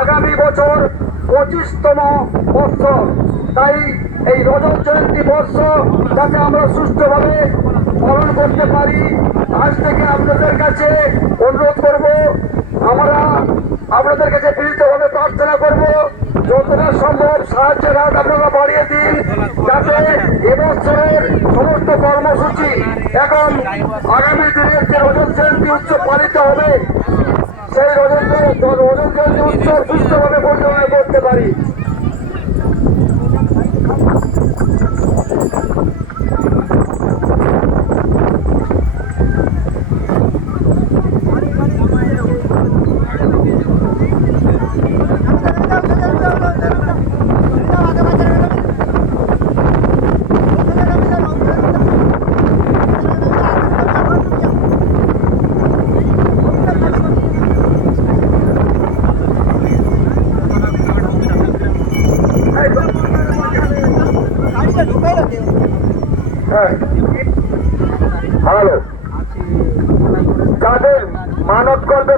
আগামী বছর 25তম বৎসর। তাই এই রজত জয়ন্তী বর্ষ যাতে আমরা সুষ্ঠুভাবে পালন করতে পারি, আজ থেকে আপনাদের কাছে অনুরোধ করব, আমরা আপনাদের কাছে বিনীতভাবে প্রার্থনা করব, যতটা সম্ভব সাহায্যের হাত আপনারা বাড়িয়ে দিন, যাতে এবছরের সমস্ত কর্মসূচি এবং আগামী দিনের যে রজত জয়ন্তী উৎসব পালিত হবে, সেই রজত জয়ন্তী উৎসব সুষ্ঠুভাবে পরিচালনা করতে পারি। হ্যালো, যাদের মানত করবে